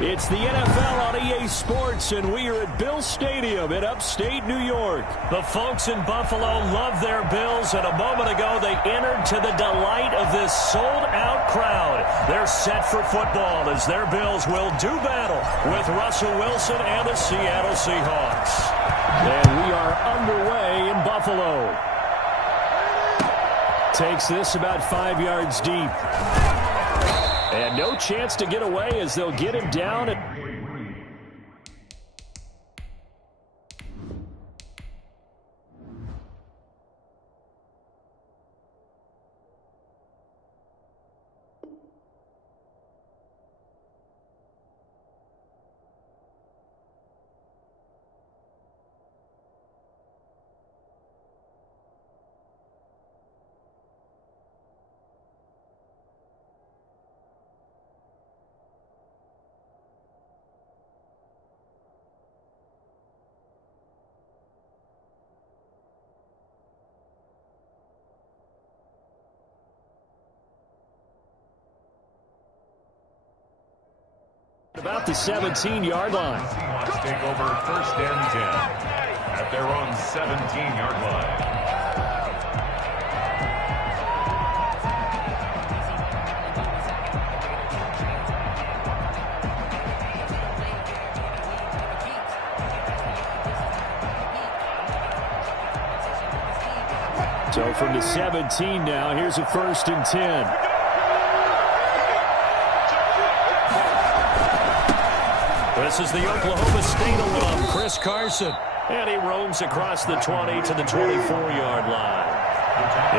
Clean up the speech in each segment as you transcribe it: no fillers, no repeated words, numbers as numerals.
It's the NFL on EA Sports, and we are at Bill Stadium in upstate New York. The folks in Buffalo love their Bills, and a moment ago they entered to the delight of this sold-out crowd. They're set for football as their Bills will do battle with Russell Wilson and the Seattle Seahawks. And we are underway in Buffalo. Takes this about 5 yards deep. And no chance to get away as they'll get him down. About the 17-yard line. Seahawks take over first and 10 at their own 17-yard line. So from the 17 now, here's a first and 10. This is the Oklahoma State alum, Chris Carson. And he roams across the 20 to the 24-yard line.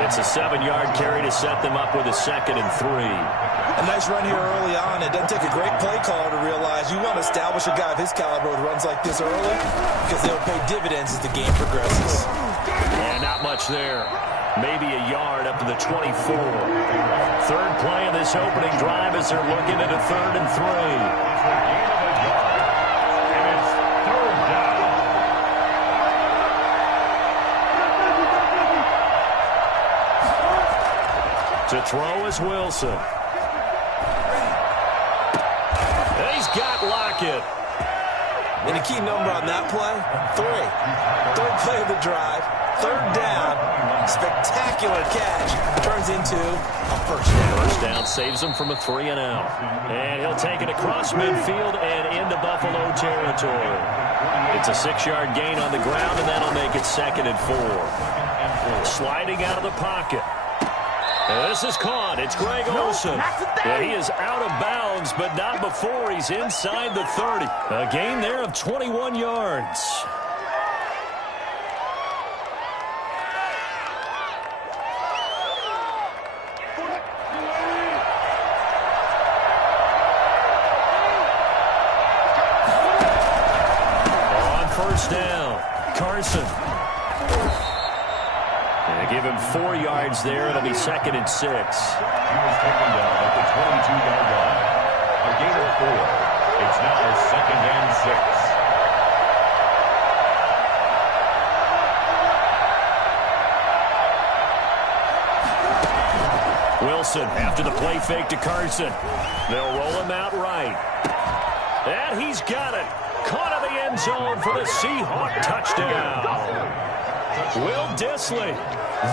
It's a 7-yard carry to set them up with a 2nd and 3. A nice run here early on. It doesn't take a great play caller to realize you want to establish a guy of his caliber who runs like this early because they'll pay dividends as the game progresses. And not much there. Maybe a yard up to the 24. Third play of this opening drive as they're looking at a 3rd and 3. To throw is Wilson. And he's got Lockett. And a key number on that play, 3. Third play of the drive, 3rd down. Spectacular catch turns into a first down. First down saves him from a 3 and out. And he'll take it across midfield and into Buffalo territory. It's a 6-yard gain on the ground, and that'll make it 2nd and 4. Sliding out of the pocket. This is caught. It's Greg Olsen. And he is out of bounds, but not before he's inside the 30. A gain there of 21 yards. On first down, Carson. Give him 4 yards there. It'll be 2nd and 6. He was taken down at the 22-yard line. A gain of 4. It's now 2nd and 6. Wilson after the play fake to Carson. They'll roll him out right. And he's got it. Caught in the end zone for the Seahawk touchdown. Will Dissly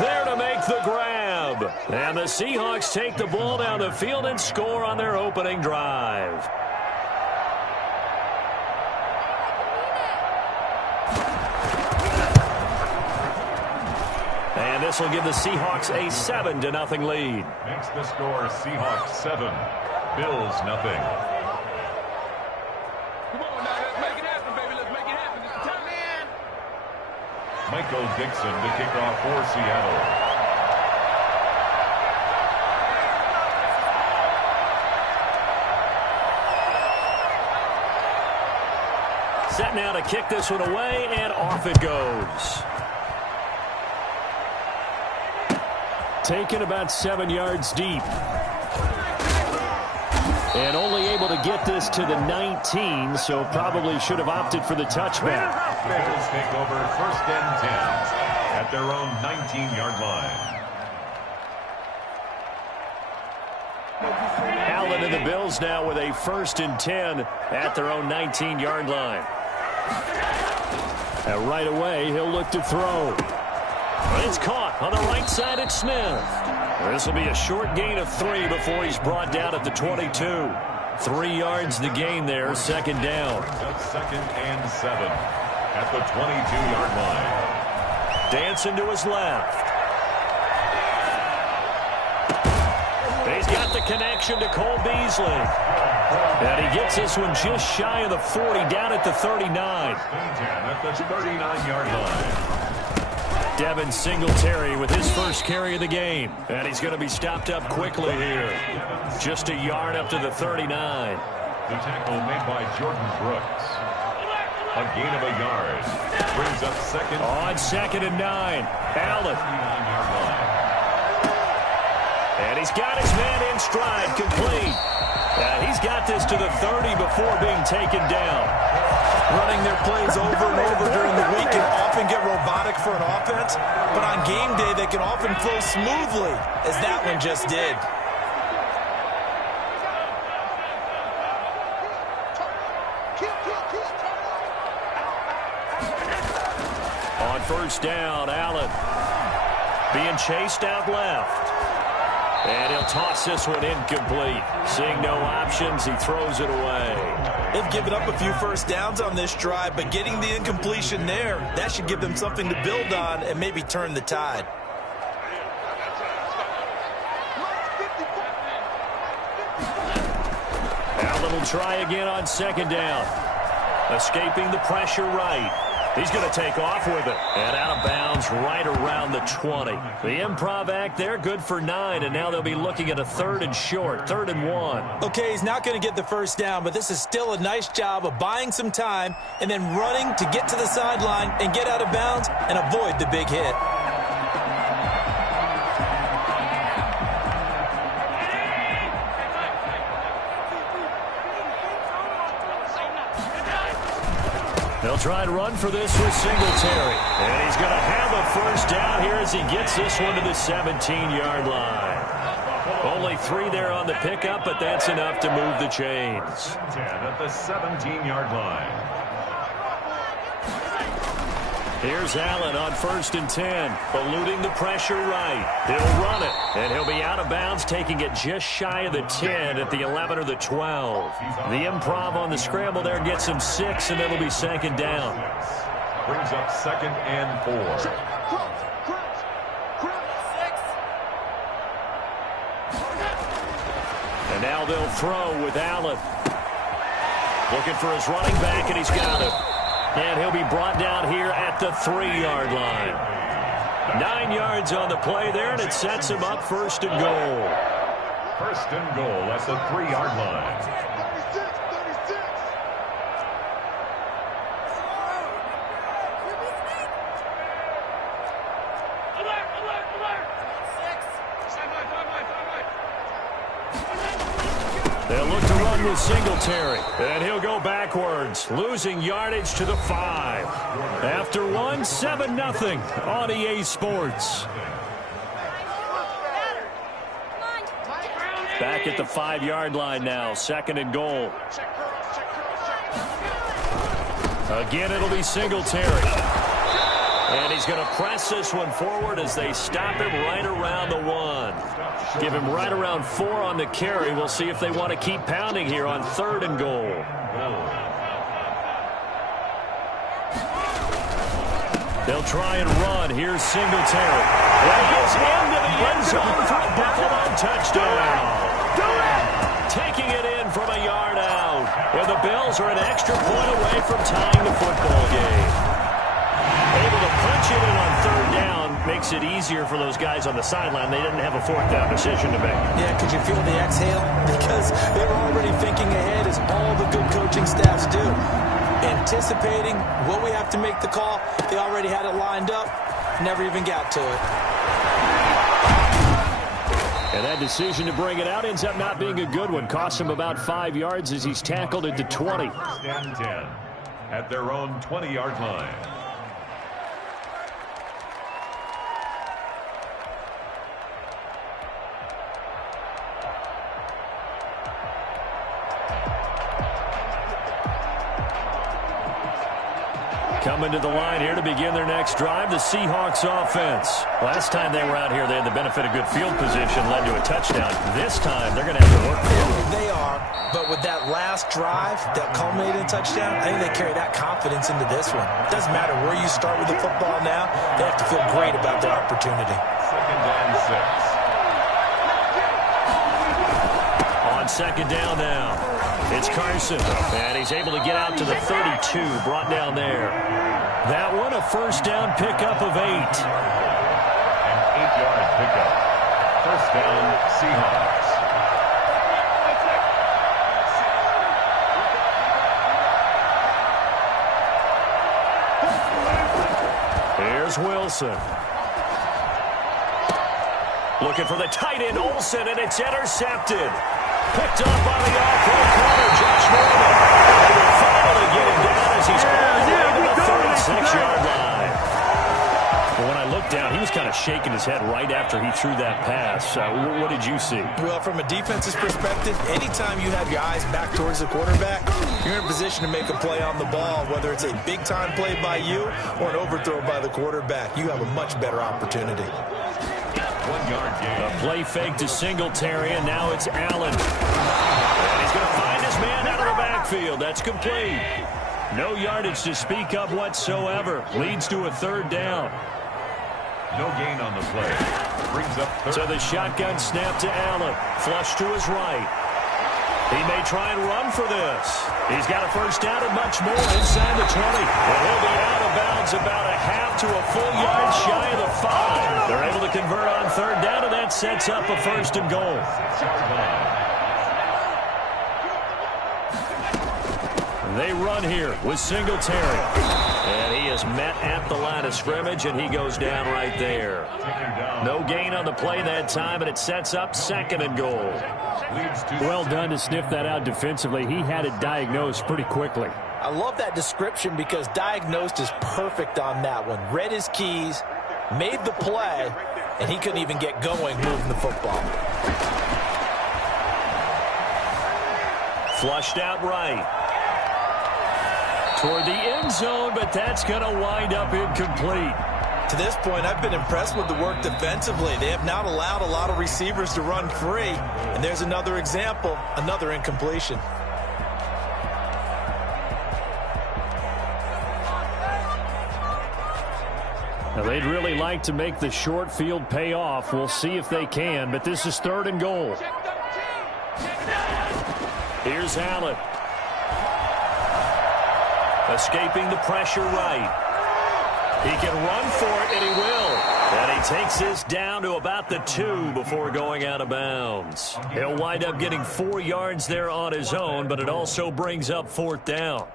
there to make the grab. And the Seahawks take the ball down the field and score on their opening drive. And this will give the Seahawks a 7-0 lead. Makes the score Seahawks 7, Bills 0. Michael Dixon to kick off for Seattle. Set now to kick this one away, and off it goes. Taken about 7 yards deep. And only able to get this to the 19, so probably should have opted for the touchback. Bills take over first and 10 at their own 19-yard line. Allen and the Bills now with a 1st and 10 at their own 19-yard line. And right away, he'll look to throw. It's caught on the right side at Smith. This will be a short gain of 3 before he's brought down at the 22. 3 yards the gain there, 2nd down. 2nd and 7 at the 22-yard line. Dancing to his left. He's got the connection to Cole Beasley. And he gets this one just shy of the 40, down at the 39. At the 39-yard line. Devin Singletary with his first carry of the game. And he's going to be stopped up quickly here. Just a yard up to the 39. The tackle made by Jordan Brooks. A gain of a yard. Brings up 2nd. On 2nd and 9. Allen. 39-yard line. And he's got his man in stride, complete. He's got this to the 30 before being taken down. Running their plays over and over during the week can often get robotic for an offense, but on game day they can often flow smoothly, as that one just did. On 1st down, Allen being chased out left. And he'll toss this one incomplete. Seeing no options, he throws it away. They've given up a few 1st downs on this drive, but getting the incompletion there, that should give them something to build on and maybe turn the tide. Allen will try again on 2nd down. Escaping the pressure right. He's going to take off with it. And out of bounds right around the 20. The improv act there, good for 9. And now they'll be looking at a 3rd and short, 3rd and 1. Okay, he's not going to get the 1st down, but this is still a nice job of buying some time and then running to get to the sideline and get out of bounds and avoid the big hit. They'll try and run for this with Singletary. And he's going to have a 1st down here as he gets this one to the 17-yard line. Only 3 there on the pickup, but that's enough to move the chains. 10 at the 17-yard line. Here's Allen on 1st and 10, eluding the pressure right. He'll run it, and he'll be out of bounds, taking it just shy of the 10 at the 11 or the 12. The improv on the scramble there gets him 6, and it'll be 2nd down. Brings up 2nd and 4. And now they'll throw with Allen. Looking for his running back, and he's got it. And he'll be brought down here at the 3-yard line. 9 yards on the play there, and it sets him up 1st and goal. 1st and goal at the 3-yard line. They'll look to run with Singletary. And he'll go backwards, losing yardage to the 5. After 1, 7-0 on EA Sports. Back at the 5-yard line now, 2nd and goal. Again, it'll be Singletary. And he's going to press this one forward as they stop him right around the 1. Give him right around 4 on the carry. We'll see if they want to keep pounding here on 3rd and goal. They'll try and run. Here's Singletary. And he goes into the end zone for a Buffalo touchdown. Taking it in from a yard out. And the Bills are an extra point away from tying the football game. Able to punch it in on 3rd down makes it easier for those guys on the sideline. They didn't have a 4th down decision to make. Yeah, could you feel the exhale? Because they were already thinking ahead, as all the good coaching staffs do. Anticipating what we have to make the call. They already had it lined up. Never even got to it. And that decision to bring it out ends up not being a good one. Costs him about 5 yards as he's tackled at the 20. 10 at their own 20-yard line. Coming to the line here to begin their next drive, the Seahawks offense. Last time they were out here, they had the benefit of good field position, led to a touchdown. This time, they're going to have to work for it. They are, but with that last drive that culminated in a touchdown, I think they carry that confidence into this one. It doesn't matter where you start with the football now. They have to feel great about their opportunity. 2nd and 6. On 2nd down now, it's Carson, and he's able to get out to the 32, brought down there. That one, a 1st down pickup of 8. An 8-yard pickup. 1st down, Seahawks. Here's Wilson. Looking for the tight end, Olsen, and it's intercepted. Picked up by the off-right corner, Josh Norman. They will finally get him down as he's all the way to the 36-yard line. Well, when I looked down, he was kind of shaking his head right after he threw that pass. What did you see? Well, from a defense's perspective, anytime you have your eyes back towards the quarterback, you're in a position to make a play on the ball, whether it's a big-time play by you or an overthrow by the quarterback. You have a much better opportunity. 1-yard gain. A play fake to Singletary, and now it's Allen. And he's going to find his man out of the backfield. That's complete. No yardage to speak of whatsoever. Leads to a 3rd down. No gain on the play. Brings up 3rd. So the shotgun snap to Allen. Flush to his right. He may try and run for this. He's got a 1st down and much more inside the 20. And he'll be out of bounds about a half to a full yard shy of the 5. They're able to convert on 3rd down, and that sets up a 1st and goal. 6-yard line. They run here with Singletary. And he is met at the line of scrimmage, and he goes down right there. No gain on the play that time, and it sets up 2nd and goal. Well done to sniff that out defensively. He had it diagnosed pretty quickly. I love that description because diagnosed is perfect on that one. Read his keys, made the play, and he couldn't even get going moving the football. Flushed out right. Toward the end zone, but that's going to wind up incomplete. To this point, I've been impressed with the work defensively. They have not allowed a lot of receivers to run free. And there's another example, another incompletion. Now, they'd really like to make the short field pay off. We'll see if they can, but this is 3rd and goal. Here's Allen. Escaping the pressure right. He can run for it, and he will. And he takes this down to about the 2 before going out of bounds. He'll wind up getting 4 yards there on his own, but it also brings up 4th down.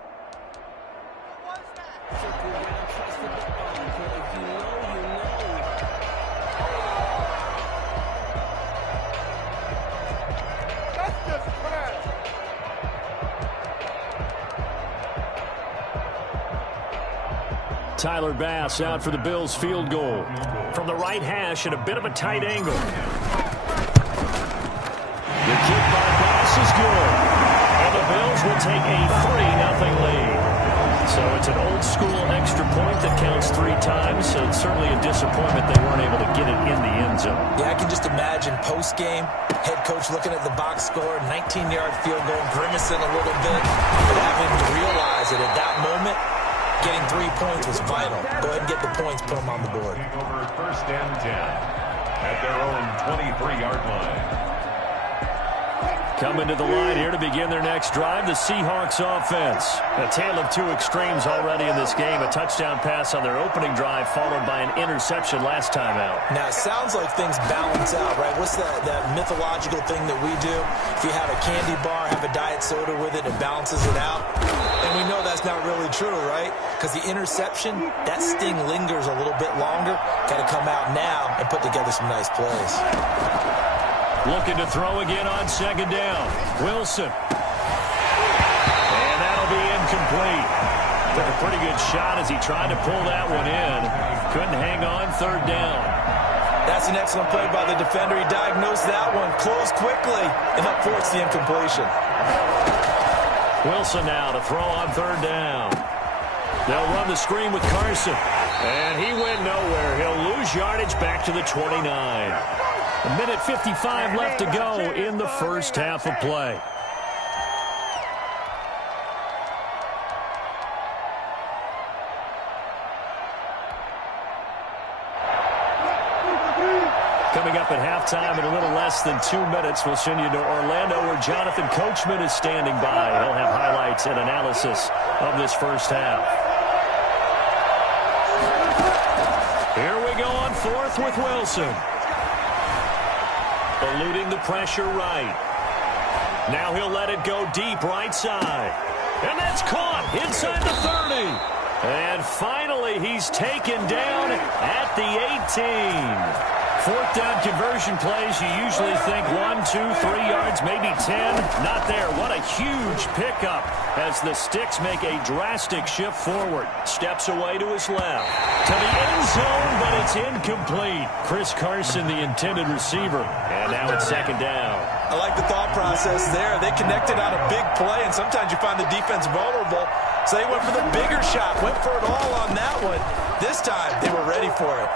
Tyler Bass out for the Bills field goal. From the right hash at a bit of a tight angle. The kick by Bass is good. And the Bills will take a 3-0 lead. So it's an old-school extra point that counts 3 times. So it's certainly a disappointment they weren't able to get it in the end zone. Yeah, I can just imagine post-game, head coach looking at the box score, 19-yard field goal, grimacing a little bit, but having to realize that at that moment, getting 3 points was vital. Go ahead and get the points, put them on the board. Over 1st and 10 at their own 23-yard line. Coming to the line here to begin their next drive, the Seahawks offense. A tale of 2 extremes already in this game. A touchdown pass on their opening drive followed by an interception last time out. Now, it sounds like things balance out, right? What's that mythological thing that we do? If you have a candy bar, have a diet soda with it, it balances it out. And we know that's not really true, right? Because the interception, that sting lingers a little bit longer. Got to come out now and put together some nice plays. Looking to throw again on 2nd down. Wilson. And that'll be incomplete. Took a pretty good shot as he tried to pull that one in. Couldn't hang on 3rd down. That's an excellent play by the defender. He diagnosed that one, closed quickly, and helped force the incompletion. Wilson now to throw on 3rd down. They'll run the screen with Carson. And he went nowhere. He'll lose yardage back to the 29. A minute 55 left to go in the first half of play. Coming up at halftime in a little less than 2 minutes, we'll send you to Orlando where Jonathan Coachman is standing by. He'll have highlights and analysis of this first half. Here we go on fourth with Wilson. Eluding the pressure right. Now he'll let it go deep right side. And that's caught inside the 30. And finally he's taken down at the 18. Fourth down conversion plays, you usually think 1, 2, 3 yards, maybe 10. Not there. What a huge pickup as the Sticks make a drastic shift forward. Steps away to his left. To the end zone, but it's incomplete. Chris Carson, the intended receiver. And now it's second down. I like the thought process there. They connected on a big play, and sometimes you find the defense vulnerable. So they went for the bigger shot, went for it all on that one. This time, they were ready for it.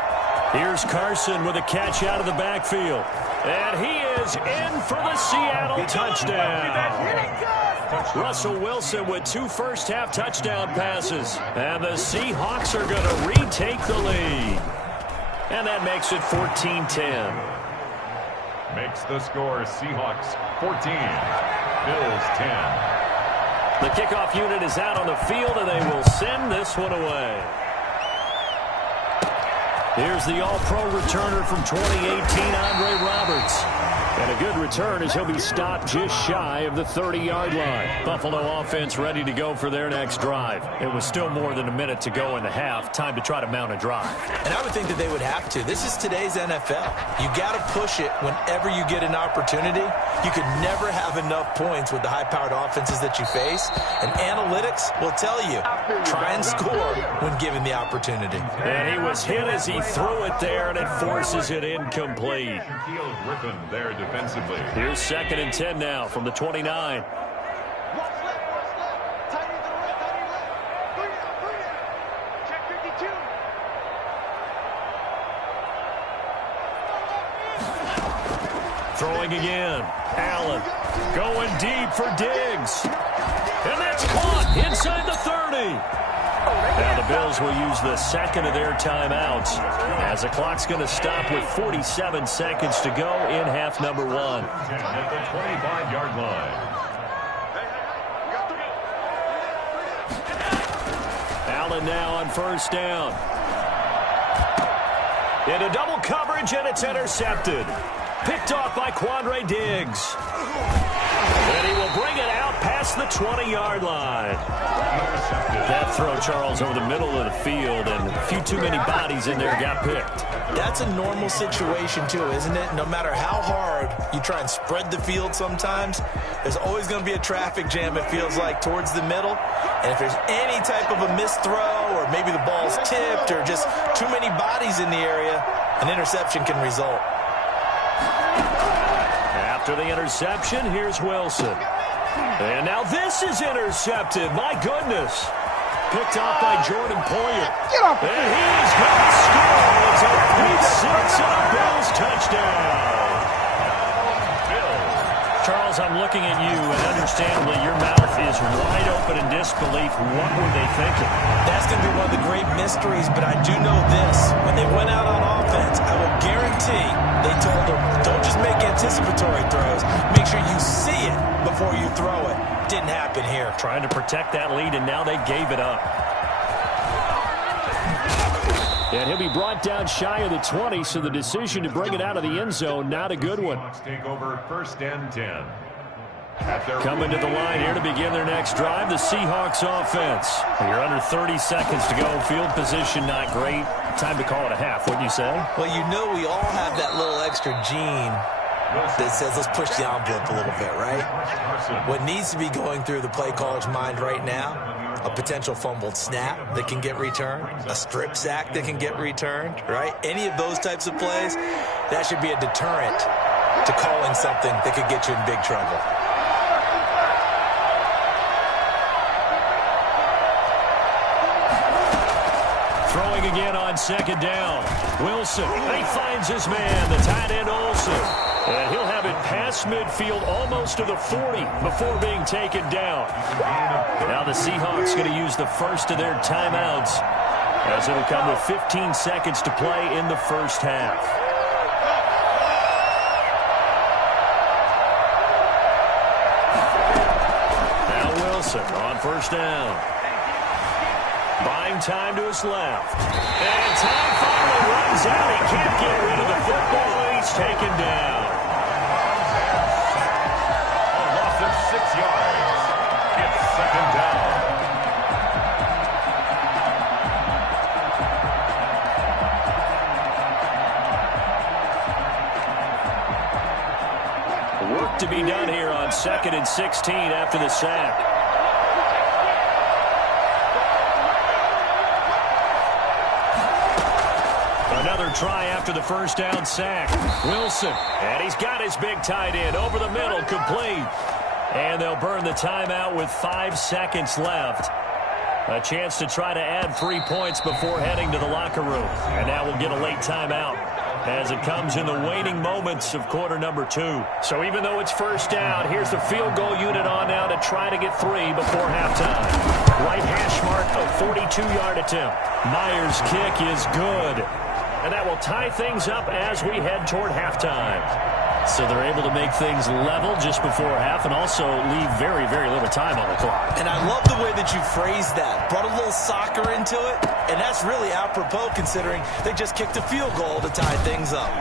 Here's Carson with a catch out of the backfield. And he is in for the Seattle touchdown. Russell Wilson with 2 first-half touchdown passes. And the Seahawks are going to retake the lead. And that makes it 14-10. Makes the score Seahawks 14, Bills 10. The kickoff unit is out on the field, and they will send this one away. Here's the all-pro returner from 2018, Andre Roberts. And a good return as he'll be stopped just shy of the 30-yard line. Buffalo offense ready to go for their next drive. It was still more than a minute to go in the half. Time to try to mount a drive. And I would think that they would have to. This is today's NFL. You got to push it whenever you get an opportunity. You could never have enough points with the high-powered offenses that you face. And analytics will tell you, try and score when given the opportunity. And he was hit as he threw it there, and it forces it incomplete. Griffin there defensively. Here's 2nd and 10 now from the 29. Throwing again. Allen going deep for Diggs. And that's caught inside the 30. Now the Bills will use the second of their timeouts as the clock's going to stop with 47 seconds to go in half number 1. At the 25-yard line. Allen now on first down. Into double coverage, and it's intercepted. Picked off by Quandre Diggs. And he will bring it out past the 20-yard line. That throw, Charles, over the middle of the field, and a few too many bodies in there got picked. That's a normal situation, too, isn't it? No matter how hard you try and spread the field sometimes, there's always going to be a traffic jam, it feels like, towards the middle. And if there's any type of a missed throw, or maybe the ball's tipped, or just too many bodies in the area, an interception can result. After the interception, here's Wilson. And now this is intercepted. My goodness. Picked off by Jordan Poyer. And he is going to score. It's a pick six and a Bills touchdown. Charles, I'm looking at you, and understandably, your mouth is wide open in disbelief. What were they thinking? That's going to be one of the great mysteries, but I do know this. When they went out on offense, I will guarantee they told them, don't just make anticipatory throws. Make sure you see it before you throw it. Didn't happen here. Trying to protect that lead, and now they gave it up. And he'll be brought down shy of the 20, so the decision to bring it out of the end zone, not a good one. Take over 1st and 10. Coming to the line here to begin their next drive, the Seahawks offense. You're under 30 seconds to go. Field position not great. Time to call it a half, wouldn't you say? Well, you know we all have that little extra gene that says let's push the envelope a little bit, right? What needs to be going through the play caller's mind right now, a potential fumbled snap that can get returned, a strip sack that can get returned, right? Any of those types of plays, that should be a deterrent to calling something that could get you in big trouble. Throwing again on second down. Wilson, he finds his man, the tight end Olsen. And he'll have it past midfield almost to the 40 before being taken down. Now the Seahawks going to use the first of their timeouts, as it'll come with 15 seconds to play in the first half. Now Wilson on first down. Buying time to his left. And time finally runs out. He can't get rid of the football, and he's taken down. A loss of 6 yards. It's second down. Work to be done here on 2nd and 16 after the sack. Another try after the first down sack. Wilson, and he's got his big tight end over the middle, complete. And they'll burn the timeout with 5 seconds left. A chance to try to add 3 points before heading to the locker room. And now we'll get a late timeout as it comes in the waning moments of quarter number 2. So even though it's first down, here's the field goal unit on now to try to get 3 before halftime. Right hash mark, a 42-yard attempt. Myers' kick is good. And that will tie things up as we head toward halftime. So they're able to make things level just before half and also leave very, very little time on the clock. And I love the way that you phrased that. Brought a little soccer into it, and that's really apropos considering they just kicked a field goal to tie things up.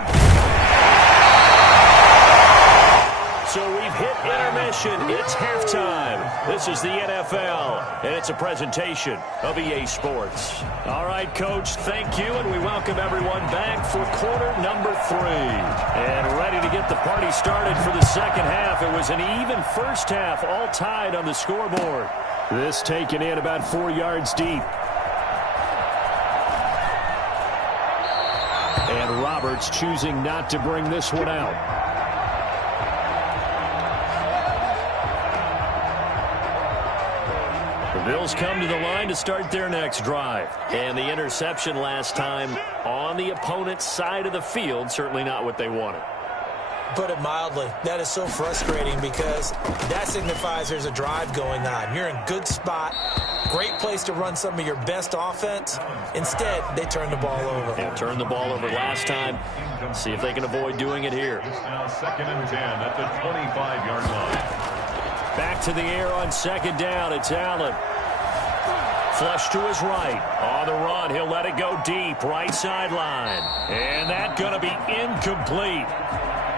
So we've hit intermission. It's halftime. This is the NFL, and it's a presentation of EA Sports. All right, Coach, thank you, and we welcome everyone back for quarter number 3. And ready to get the party started for the second half. It was an even first half, all tied on the scoreboard. This taken in about 4 yards deep. And Roberts choosing not to bring this one out. The Bills come to the line to start their next drive. And the interception last time on the opponent's side of the field, certainly not what they wanted. Put it mildly, that is so frustrating because that signifies there's a drive going on. You're in good spot, great place to run some of your best offense. Instead, they turn the ball over. Yeah, turned the ball over last time. See if they can avoid doing it here. Now 2nd and 10 at the 25-yard line. Back to the air on second down. It's Allen. Flush to his right. On the run, he'll let it go deep. Right sideline. And that's going to be incomplete.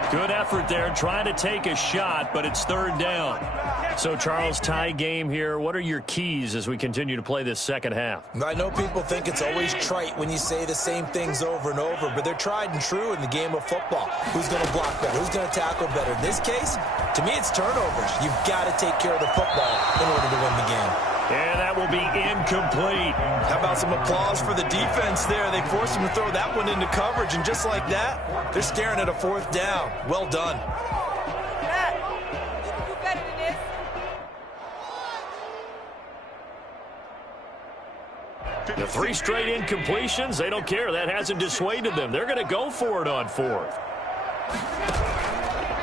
Good effort there, trying to take a shot, but it's third down. So, Charles, tie game here. What are your keys as we continue to play this second half? I know people think it's always trite when you say the same things over and over, but they're tried and true in the game of football. Who's going to block better? Who's going to tackle better? In this case, to me, it's turnovers. You've got to take care of the football in order to win the game. And that will be incomplete. How about some applause for the defense there? They forced him to throw that one into coverage, and just like that, they're staring at a 4th down. Well done. The 3 straight incompletions, they don't care. That hasn't dissuaded them. They're going to go for it on 4th.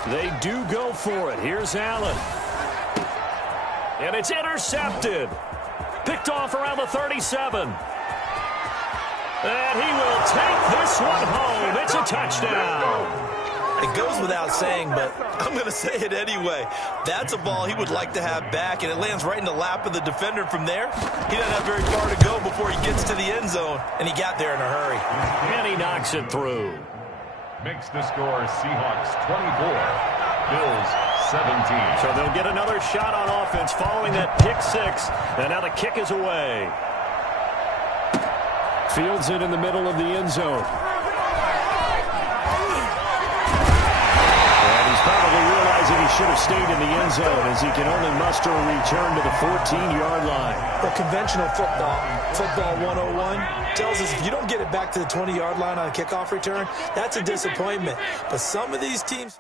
They do go for it. Here's Allen. And it's intercepted. Picked off around the 37. And he will take this one home. It's a touchdown. It goes without saying, but I'm going to say it anyway. That's a ball he would like to have back, and it lands right in the lap of the defender from there. He doesn't have very far to go before he gets to the end zone, and he got there in a hurry. And he knocks it through. Makes the score Seahawks 24. Bills 17. So they'll get another shot on offense following that pick 6. And now the kick is away. Fields it in the middle of the end zone. And he's probably realizing he should have stayed in the end zone as he can only muster a return to the 14-yard line. Well, conventional football 101, tells us if you don't get it back to the 20-yard line on a kickoff return, that's a disappointment. But some of these teams...